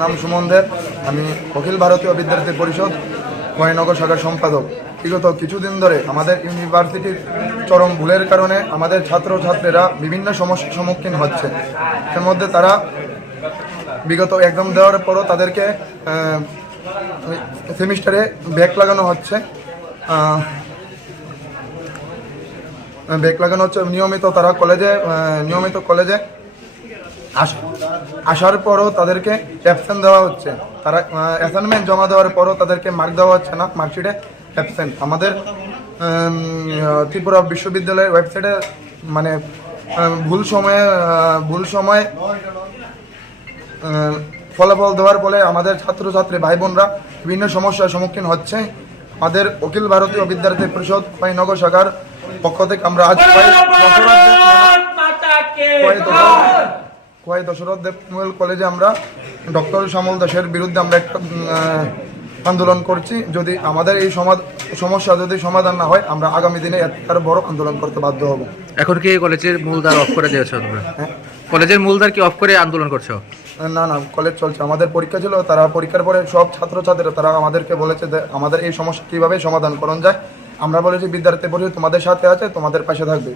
নাম সুমন দেব। আমি অখিল ভারতীয় বিদ্যার্থী পরিষদ কয়নগর শাখার সম্পাদক। বিগত কিছুদিন ধরে আমাদের ইউনিভার্সিটির চরম ভুলের কারণে আমাদের ছাত্রছাত্রীরা বিভিন্ন সমস্যার সম্মুখীন হচ্ছে। এর মধ্যে তারা বিগত এক্সাম দেওয়ার পরও তাদেরকে সেমিস্টারে ব্যাক লাগানো হচ্ছে। নিয়মিত তারা নিয়মিত কলেজে আসার পরও তাদেরকে অ্যাবসেন্ট দেওয়া হচ্ছে। তারা অ্যাসাইনমেন্ট জমা দেওয়ার পরও তাদেরকে মার্ক দেওয়া হচ্ছে না, মার্কশিটে অ্যাবসেন্ট। আমাদের ত্রিপুরা বিশ্ববিদ্যালয়ের ওয়েবসাইটে মানে ভুল সময়ে ফলাফল দেওয়ার ফলে আমাদের ছাত্রছাত্রী ভাই বোনরা বিভিন্ন সমস্যার সম্মুখীন হচ্ছে। আমাদের অখিল ভারতীয় বিদ্যার্থী পরিষদ কয়নগর শাখার পক্ষ থেকে আমরা আজ দশরথ দেব মেমোরিয়াল কলেজে আমরা ডক্টর শ্যামল দাসের বিরুদ্ধে আমরা একটা আন্দোলন করছি। যদি আমাদের এই সমস্যা যদি সমাধান না হয়, আমরা আগামী দিনে আরো বড় আন্দোলন করতে বাধ্য হব। এখন কি কলেজের মূলধার অফ করে দিয়েছো তোমরা? কলেজের মূলধার কি অফ করে আন্দোলন করছো? না, কলেজ চলছে। আমাদের পরীক্ষা ছিল, তারা পরীক্ষার পরে সব ছাত্রছাত্রীরা তারা আমাদেরকে বলেছে যে আমাদের এই সমস্যা কীভাবে সমাধান করা যায়। আমরা বলেছি বিদ্যার্থী পরিষদ তোমাদের সাথে আছে, তোমাদের পাশে থাকবে।